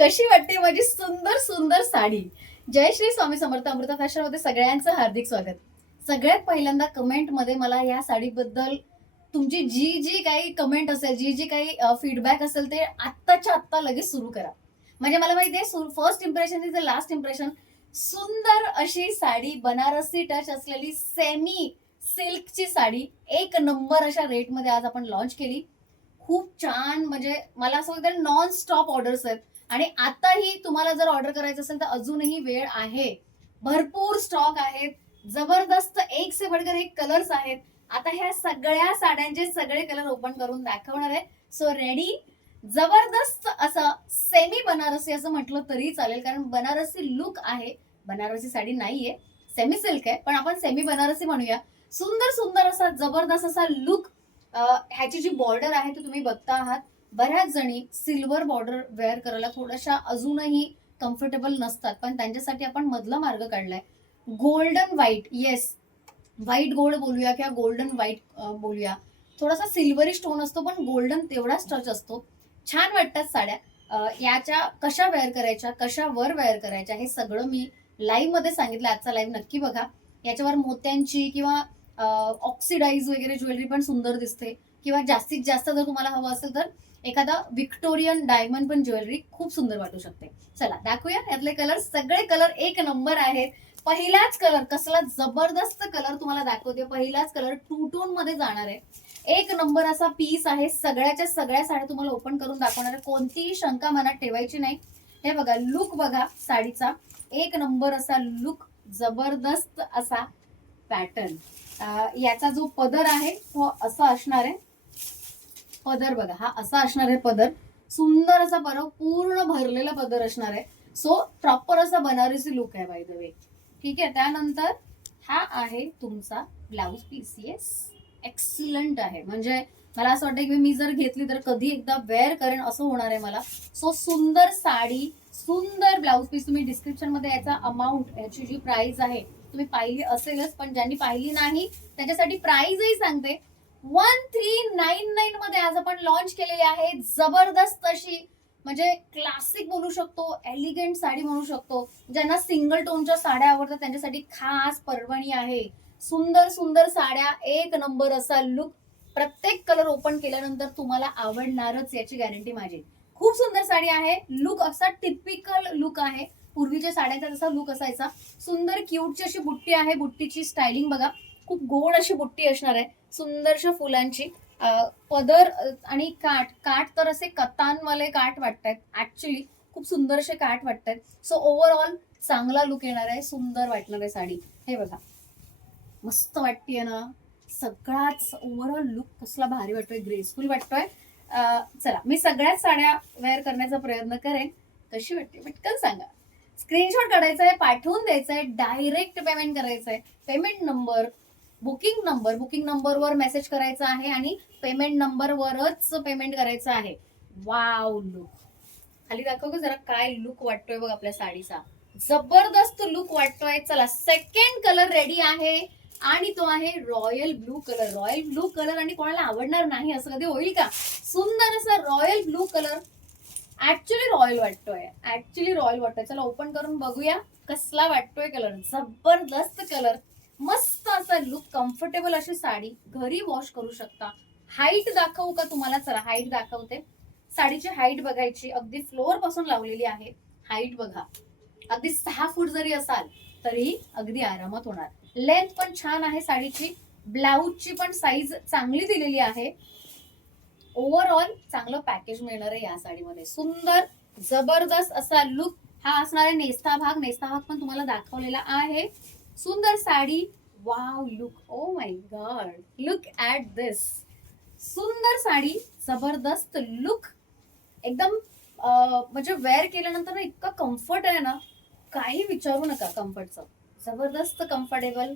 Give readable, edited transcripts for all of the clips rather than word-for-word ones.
कशी वाटते माझी सुंदर सुंदर साडी. जय श्री स्वामी समर्थ. अमृता फॅशनमध्ये सगळ्यांचं हार्दिक स्वागत. सगळ्यात पहिल्यांदा कमेंटमध्ये मला या साडीबद्दल तुमची जी जी काही कमेंट असेल, जी जी काही फीडबॅक असेल, ते आत्ताच्या आत्ता लगेच सुरू करा. म्हणजे मला माहिती आहे first impression is the last impression. सुंदर अशी साडी, बनारसी टच असलेली सेमी सिल्कची साडी, एक नंबर अशा रेटमध्ये आज आपण लॉन्च केली. खूप छान, म्हणजे मला असं वाटतं नॉन स्टॉप ऑर्डर्स आहेत. आणि आताही तुम्हाला जर ऑर्डर करायचं असेल तर अजूनही वेळ आहे. भरपूर स्टॉक आहेत. जबरदस्त एक से बढ़कर एक कलर्स आहेत. आता ह्या सगळ्या साड्यांचे सगळे कलर ओपन करून दाखवणार आहे. So ready. जबरदस्त असं सेमी बनारसी असं म्हटलं तरी चालेल, कारण बनारसी लुक आहे. बनारसी साडी नाहीये, सेमी सिल्क आहे, पण आपण सेमी बनारसी म्हणूया. सुंदर सुंदर असा जबरदस्त असा लुक. ह्याची जी बॉर्डर आहे ती तुम्ही बघता आहात. बऱ्याच जणी सिल्वर बॉर्डर वेअर करायला थोड्याशा अजूनही कम्फर्टेबल नसतात, पण त्यांच्यासाठी आपण मधला मार्ग काढलाय. Golden white, yes, white gold बोलूया किंवा गोल्डन व्हाईट बोलूया. थोडासा सिल्वरी स्टोन असतो, पण गोल्डन तेवढाच टच असतो. छान वाटतात साड्या. याच्या कशा वेअर करायच्या, कशा वर वेअर करायच्या, हे सगळं मी लाईव्ह मध्ये सांगितलं. आजचा लाईव्ह नक्की बघा. याच्यावर मोत्यांची किंवा ऑक्सिडाईज वगैरे ज्वेलरी पण सुंदर दिसते. किंवा जास्तीत जास्त जर तुम्हाला हवं असेल तर एखादा विक्टोरियन डायमंड पण ज्वेलरी खूप सुंदर वाटू शकते. चला दाखवूया यातले कलर. सगळे कलर एक नंबर आहेत. पहिलाच कलर, कसला जबरदस्त कलर तुम्हाला दाखवते. पहिलाच कलर टू टोन मध्ये जाणार आहे. एक नंबर असा पीस आहे. सगळ्याच्या सगळ्या साड्या तुम्हाला ओपन करून दाखवणार आहे. कोणतीही शंका मनात ठेवायची नाही. हे बघा, लुक बघा साडीचा. एक नंबर असा लुक, जबरदस्त असा पॅटर्न. याचा जो पदर आहे तो असा असणार आहे. पदर बघा, हा असा असणार आहे पदर. सुंदर असा पूर्ण भरलेला पदर असणार आहे. सो प्रॉपर असा बनारसी लुक आहे बाय द वे. ठीक आहे. त्यानंतर हा आहे तुमचा ब्लाउज पीस. येस, एक्सलंट आहे. म्हणजे मला असं वाटतं की मी जर घेतली तर कधी एकदा वेअर करेन असं होणार आहे मला. सो सुंदर साडी, सुंदर ब्लाउज पीस. तुम्ही डिस्क्रिप्शन मध्ये याचा अमाऊंट, याची जी प्राइस आहे तुम्ही पाहिली असेलच, पण ज्यांनी पाहिली नाही त्यांच्यासाठी प्राइसही सांगते. 1399 मध्ये आज आपण लॉन्च केलेली आहे. जबरदस्त अशी, म्हणजे क्लासिक बोलू शकतो, एलिगंट साडी म्हणू शकतो. ज्यांना सिंगल टोनच्या साड्या आवडतात त्यांच्यासाठी खास पर्वणी आहे. सुंदर सुंदर साड्या, एक नंबर असा लुक. प्रत्येक कलर ओपन केल्यानंतर तुम्हाला आवडणारच याची गॅरंटी माझी. खूप सुंदर साडी आहे. लुक असा टिपिकल लुक आहे. पूर्वीच्या साड्यांचा जसा लुक असायचा. सुंदर क्यूटची अशी बुट्टी आहे. बुट्टीची स्टायलिंग बघा, खूप गोड अशी बुट्टी असणार आहे. सुंदरशा फुलांची. पदर आणि काठ, काठ तर असे कतांवाले काठ वाटतायत. ऍक्च्युली खूप सुंदर असे काठ वाटतायत. सो ओव्हरऑल चांगला लुक येणार आहे. सुंदर वाटणार आहे साडी. हे बघा, मस्त वाटतेय ना. सगळाच ओव्हरऑल लुक कसला भारी वाटतोय, ग्रेसफुल वाटतोय. चला, मी सगळ्याच साड्या वेअर करण्याचा प्रयत्न करेन. कशी वाटते पटकन सांगा. स्क्रीनशॉट काढायचा आहे, पाठवून द्यायचं आहे, डायरेक्ट पेमेंट करायचं आहे. पेमेंट नंबर, बुकिंग नंबरवर मेसेज करायचा आहे आणि पेमेंट नंबरवरच पेमेंट करायचं आहे. Wow look. खाली दाखव जरा काय लुक वाटतोय बघ आपल्या साडीचा. जबरदस्त लुक वाटतोय. चला, सेकंड कलर रेडी आहे आणि तो आहे royal blue colour. Royal blue colour आणि कोणाला आवडणार नाही असं कधी होईल का? सुंदर असा royal blue colour. Actually royal वाटतोय. चला ओपन करून बघूया कसला वाटतोय कलर. जबरदस्त कलर, मस्त असा लुक, कम्फर्टेबल अशी साडी. घरी वॉश करू शकता. हाईट दाखवू का तुम्हाला? चला हाईट दाखवते. साडीची हाईट बघायची, अगदी फ्लोअर पासून लावलेली आहे. हाईट बघा, अगदी 6 फूट जरी असाल तरी अगदी आरामात होणार. लेंथ पण छान आहे साडीची. ब्लाऊजची पण साईज चांगली दिलेली आहे. ओव्हरऑल चांगलं पॅकेज मिळणार आहे या साडीमध्ये. सुंदर जबरदस्त असा लुक हा असणार आहे. नेस्ता भाग, नेस्ता भाग पण तुम्हाला दाखवलेला आहे. सुंदर sari. Wow look, oh my god, look at this. सुंदर साडी, जबरदस्त लुक. एकदम म्हणजे वेअर केल्यानंतर इतकं कम्फर्ट आहे ना, काही विचारू नका कम्फर्टचं. जबरदस्त कम्फर्टेबल,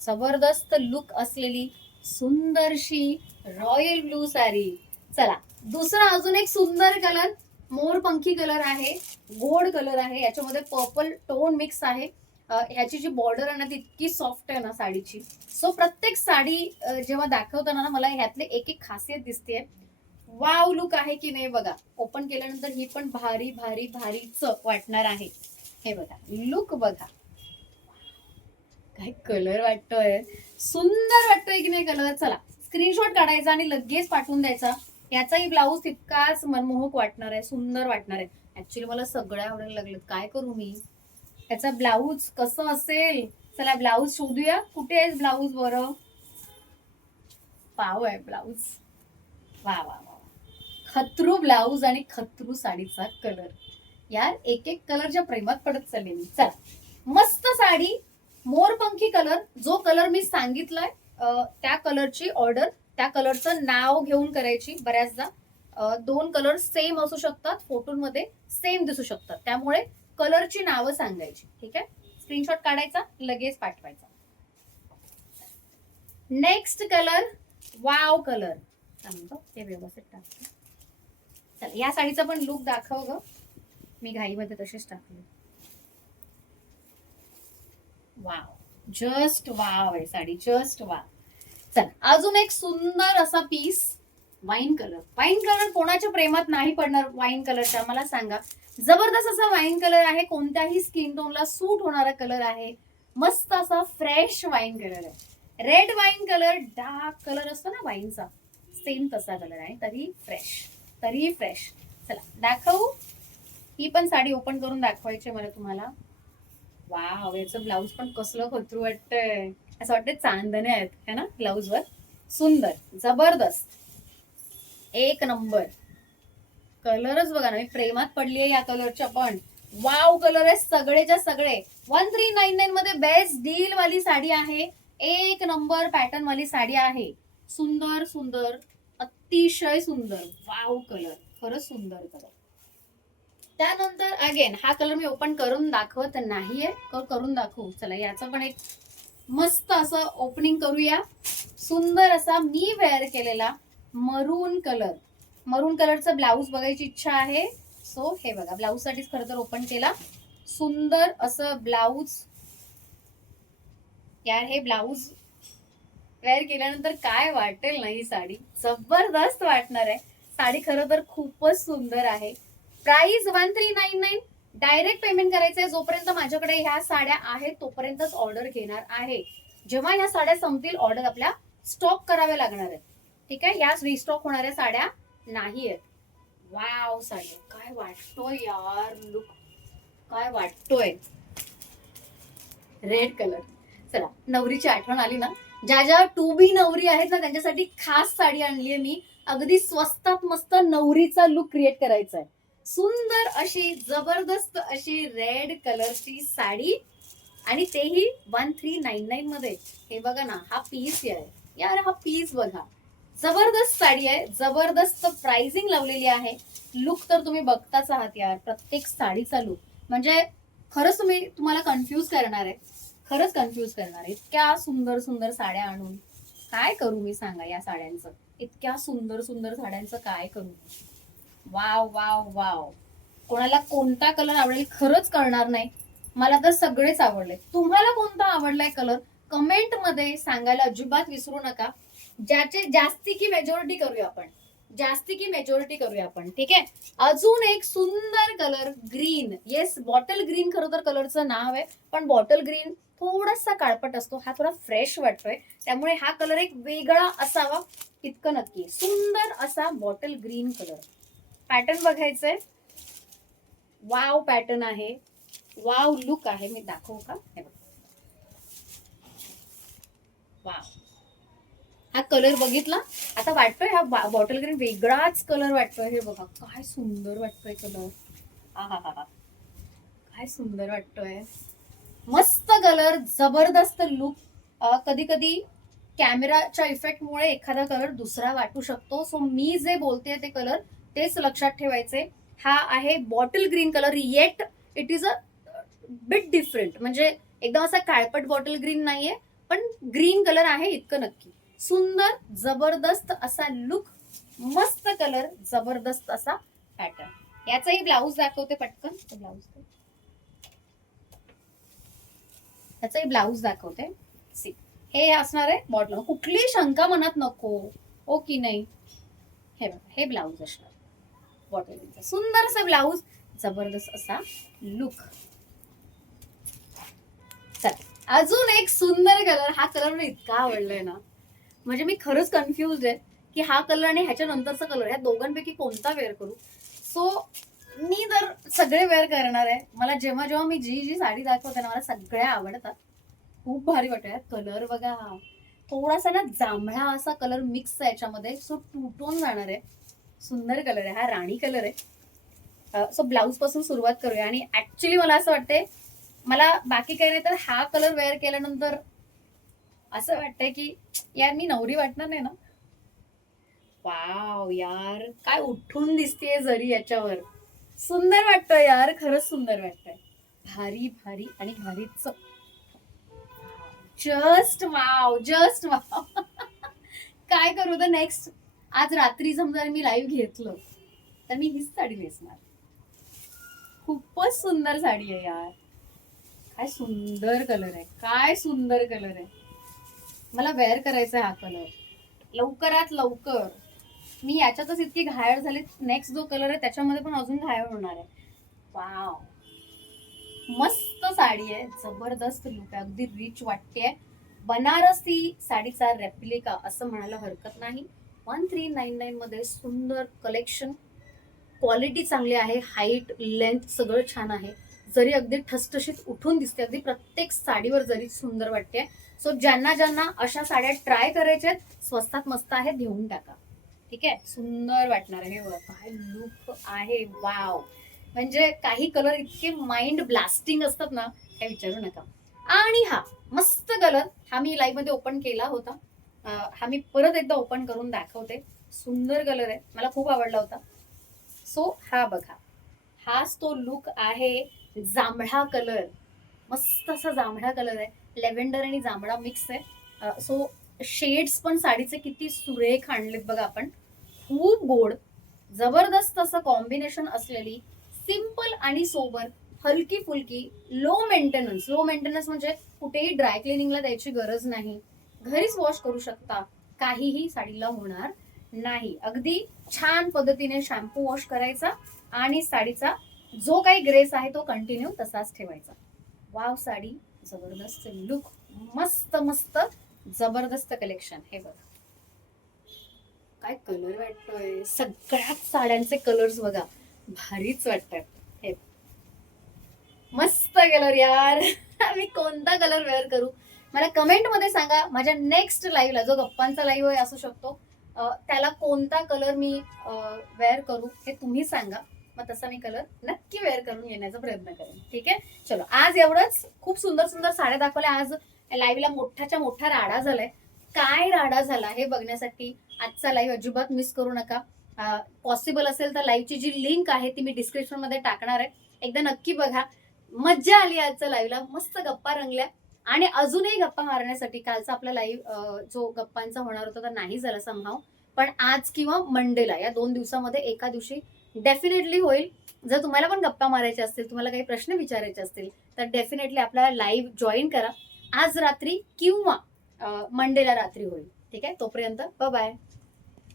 जबरदस्त लुक असलेली सुंदरशी रॉयल ब्लू साडी. चला, दुसरा अजून एक सुंदर कलर, मोरपंखी कलर आहे. गोल्ड कलर आहे. याच्यामध्ये पर्पल टोन मिक्स आहे. ह्याची जी बॉर्डर आहे ना ती इतकी सॉफ्ट आहे ना साडीची. सो प्रत्येक साडी जेव्हा दाखवताना ना मला ह्यातले एक एक खासियत दिसते. वाव लुक आहे की नाही बघा. ओपन केल्यानंतर ही पण भारी भारी भारीच वाटणार आहे. हे बघा लुक बघा, काय कलर वाटतोय, सुंदर वाटतोय की नाही कलर. चला स्क्रीनशॉट काढायचा आणि लगेच पाठवून द्यायचा. याचाही ब्लाऊज तितकाच मनमोहक वाटणार आहे, सुंदर वाटणार आहे. ऍक्च्युली मला सगळ्या आवडायला लागलेत, काय करू मी. याचा ब्लाऊज कसं असेल, चला ब्लाऊज शोधूया. कुठे आहे ब्लाऊज बरं. पाव आहे ब्लाऊज. वा वा वा, खतरू ब्लाऊज आणि खतरू साडीचा कलर. यार एक एक कलरच्या प्रेमात पडत चालले मी. चला मस्त साडी, मोरपंखी कलर, जो कलर मी सांगितलाय त्या कलरची ऑर्डर, त्या कलरचं नाव घेऊन करायची. बऱ्याचदा दोन कलर सेम असू शकतात, फोटोमध्ये सेम दिसू शकतात, त्यामुळे कलरची नावं सांगायची. ठीक आहे, स्क्रीनशॉट काढायचा, लगेच पाठवायचा. Next colour, wow colour. हे व्यवस्थित टाकतो. चला या साडीचा पण लुक दाखव ग, मी घाईमध्ये तसेच टाकले. वाव, जस्ट वाव आहे साडी, जस्ट वाव. चला अजून एक सुंदर असा piece, wine colour. Wine colour कोणाच्या प्रेमात नाही पडणार वाईन कलरच्या, मला सांगा. जबरदस्त असा वाईन कलर आहे, कोणत्याही स्किन टोनला सूट होणारा कलर आहे. मस्त असा फ्रेश वाईन कलर आहे. Red wine colour, dark colour असतो ना वाईनचा, सेम तसा कलर आहे. तरी फ्रेश. चला दाखवू. ही पण साडी ओपन करून दाखवायची मला तुम्हाला. वाव, याचं ब्लाऊज पण कसलं खतरू वाटतंय. असं वाटतं चांदणे आहेत है ना ब्लाऊज वर. सुंदर, जबरदस्त, एक नंबर. कलरच बघा ना, मी प्रेमात पडली आहे या कलरच्या पण. वाव कलर आहे सगळेच्या सगळे. 1399 मध्ये बेस्ट डील वाली साडी आहे. एक नंबर पॅटर्न वाली साडी आहे. सुंदर सुंदर, अतिशय सुंदर. वाव कलर, खरंच सुंदर कलर. त्यानंतर अगेन हा कलर मी ओपन करून दाखवत नाहीये, करून दाखवू. चला याचं पण एक मस्त असं ओपनिंग करूया. सुंदर असा मी वेअर केलेला मरून कलर. मरून कलरचा ब्लाऊज बघायची इच्छा आहे. सो हे बघा, ब्लाऊज साठीच खरं तर ओपन केला. सुंदर असं ब्लाऊज. यार हे ब्लाऊज वेअर केल्यानंतर काय वाटेल ना, ही साडी जबरदस्त वाटणार आहे. साडी खरं तर खूपच सुंदर आहे. प्राइस 1399. डायरेक्ट पेमेंट करायचंय. जोपर्यंत माझ्याकडे ह्या साड्या आहेत तोपर्यंतच ऑर्डर घेणार आहे. जेव्हा ह्या साड्या संपतील ऑर्डर आपल्या स्टॉक कराव्या लागणार आहेत. ठीक आहे, या रिस्टॉक होणाऱ्या साड्या नाही आहेत. वाव साडी, काय वाटतोय यार लुक, काय वाटतोय. Red colour. चला नवरीची आठवण आली ना, ज्या ज्या टू बी नवरी आहेत ना त्यांच्यासाठी खास साडी आणली आहे मी. अगदी स्वस्तात मस्त नवरीचा लुक क्रिएट करायचा आहे. सुंदर अशी जबरदस्त अशी रेड कलरची साडी, आणि तेही 1399 मध्ये. हे बघा ना, हा पीस आहे यार, हा पीस बघा. जबरदस्त साडी आहे, जबरदस्त प्राइसिंग लावलेली आहे. लुक तर तुम्ही बघताच आहात यार, प्रत्येक साडीचा लुक म्हणजे खरंच तुम्हाला कन्फ्यूज करणार आहे. खरंच कन्फ्यूज करणार आहे. इतक्या सुंदर सुंदर साड्या आणून काय करू मी, सांगा या साड्यांचं. इतक्या सुंदर सुंदर साड्यांचं काय करू. Wow wow wow. कोणाला कोणता कलर आवडेल खरंच कळणार नाही. मला तर सगळेच आवडले. तुम्हाला कोणता आवडलाय कलर कमेंट मध्ये सांगायला अजिबात विसरू नका. ज्याचे जास्ती की मेजॉरिटी करूया आपण, जास्ती की मेजॉरिटी करूया आपण. ठीक आहे, अजून एक सुंदर colour green. Yes, bottle green खरं तर कलरचं नाव आहे, पण बॉटल ग्रीन थोडासा काळपट असतो, हा थोडा फ्रेश वाटतोय, त्यामुळे हा कलर एक वेगळा असावा इतकं नक्की. सुंदर असा बॉटल ग्रीन कलर. पॅटर्न बघायचंय. वाव पॅटर्न आहे, वाव लुक आहे. मी दाखवू का, हे बघा. वाव, हा कलर बघितला आता वाटतोय हा बॉटल ग्रीन वेगळाच कलर वाटतोय. हे बघा काय सुंदर वाटतोय कलर. हा काय सुंदर वाटतोय, मस्त कलर, जबरदस्त लुक. कधी कधी कॅमेराच्या इफेक्टमुळे एखादा कलर दुसरा वाटू शकतो. सो मी जे बोलते ते कलर तेच लक्षात ठेवायचे. हा आहे bottle green colour, eight it is a bit different. म्हणजे एकदम असा काळपट बॉटल ग्रीन नाहीये, पण ग्रीन कलर आहे इतकं नक्की. सुंदर जबरदस्त असा लुक, मस्त कलर, जबरदस्त असा पॅटर्न. याचाही ब्लाऊज दाखवते पटकन. ब्लाऊज, याचाही ब्लाऊज दाखवते. सी, हे असणार आहे बॉटल. कुठली शंका मनात नको, हो की नाही. हे बघा, हे ब्लाऊज असणार बॉटल, सुंदरसा ब्लाऊज, जबरदस्त असा लुक. चल, अजून एक सुंदर कलर. हा कलर मला इतका आवडलाय ना, म्हणजे मी खरंच कन्फ्युज आहे की हा कलर आणि ह्याच्या नंतरचा कलर, ह्या दोघांपैकी कोणता वेअर करू. सो मी तर सगळे वेअर करणार आहे. मला जेव्हा जेव्हा मी जी जी साडी दाखवते ना, मला सगळ्या आवडतात, खूप भारी वाटत. कलर बघा, थोडासा ना जांभळा असा कलर मिक्स आहे याच्यामध्ये, सो टूटून जाणार आहे. सुंदर कलर आहे हा, राणी कलर आहे. सो ब्लाऊज पासून सुरुवात करूया. आणि ऍक्च्युली मला असं वाटतंय, मला बाकी काही नाही तर हा कलर वेअर केल्यानंतर असं वाटतंय की यार मी नवरी वाटणार नाही ना. वाव यार, काय उठून दिसतेय जरी याच्यावर, सुंदर वाटतंय यार, खरंच सुंदर वाटतंय. भारी भारी आणि भारीच, जस्ट वाव, जस्ट वाव. काय करू तर नेक्स्ट, आज रात्री समजा मी लाईव्ह घेतलं तर मी हीच साडी नेसणार. खूपच सुंदर साडी आहे यार, काय सुंदर कलर आहे, काय सुंदर कलर आहे. मला वेअर करायचा हा कलर लवकरात लवकर. मी याच्यातच इतकी घायल झाली, नेक्स्ट जो कलर आहे त्याच्यामध्ये पण अजून घायल होणार आहे. वाव, मस्त साडी आहे, जबरदस्त लुक आहे, अगदी रिच वाटते. बनारसी साडीचा रेप्लिका असं म्हणायला हरकत नाही. 1399 मध्ये सुंदर कलेक्शन, क्वालिटी चांगली आहे, हाईट लेंथ सगळं छान आहे. जरी अगदी ठसठशीत उठून दिसते, अगदी प्रत्येक साडीवर जरी सुंदर वाटते. सो ज्यांना ज्यांना अशा साड्या ट्राय करायच्या, स्वस्तात मस्त आहे, घेऊन टाका. ठीक आहे, सुंदर वाटणार आहे. काय लुक आहे, वाव. म्हणजे काही कलर इतके माइंड ब्लास्टिंग असतात ना, काय विचारू नका. आणि हा मस्त कलर, हा मी लाईव्ह मध्ये ओपन केला होता, हा मी परत एकदा ओपन करून दाखवते. सुंदर कलर आहे, मला खूप आवडला होता. सो हा बघा, हाच तो लुक आहे, जांभळा कलर, मस्त असा जांभळा कलर आहे, लेव्हेंडर आणि जांभळा मिक्स आहे. सो शेड्स पण साडीचे किती सुरेख आणलेत बघा आपण, खूप गोड, जबरदस्त असं कॉम्बिनेशन असलेली, सिंपल आणि सोबर, हलकी फुलकी, लो मेंटेनन्स. लो मेंटेनन्स म्हणजे कुठेही ड्राय क्लिनिंगला द्यायची गरज नाही, घरीच वॉश करू शकता, काहीही साडीला होणार नाही. अगदी छान पद्धतीने शॅम्पू वॉश करायचा आणि साडीचा जो काही ग्रेस आहे तो कंटिन्यू तसाच ठेवायचा. वाव, साडी जबरदस्त, लुक मस्त मस्त, जबरदस्त कलेक्शन. हे बघा काय कलर वाटतोय, सगळ्याच साड्यांचे कलर्स बघा भारीच वाटतात. हे मस्त कलर यार. मी कोणता कलर वेअर करू, मला कमेंट मध्ये सांगा. माझ्या नेक्स्ट लाईव्हला, जो गप्पांचा लाईव्ह असू शकतो, त्याला कोणता कलर मी वेअर करू हे तुम्ही सांगा. मग तसा मी कलर नक्की वेअर करून येण्याचा प्रयत्न करेन. ठीक आहे, चलो आज एवढंच. खूप सुंदर सुंदर साड्या दाखवल्या. आज लाईव्हला मोठाच्या मोठा राडा झालाय. काय राडा झाला हे बघण्यासाठी आजचा लाईव्ह अजिबात मिस करू नका. पॉसिबल असेल तर लाईव्हची जी लिंक आहे ती मी डिस्क्रिप्शन मध्ये टाकणार आहे, एकदा नक्की बघा. मज्जा आली आजच्या लाईव्हला, मस्त गप्पा रंगल्या. आणि अजूनही गप्पा मारण्यासाठी कालचा आपला लाईव्ह जो गप्पांचा होणार होता तर नाही झाला समहाव, पण आज किंवा मंडेला या 2 दिवसामध्ये एका दिवशी डेफिनेटली होईल. जर तुम्हाला पण गप्पा मारायचे असतील, तुम्हाला काही प्रश्न विचारायचे असतील तर डेफिनेटली आपला लाईव्ह जॉईन करा. आज रात्री किंवा मंडेला रात्री होईल. ठीक आहे, तोपर्यंत बाय बाय.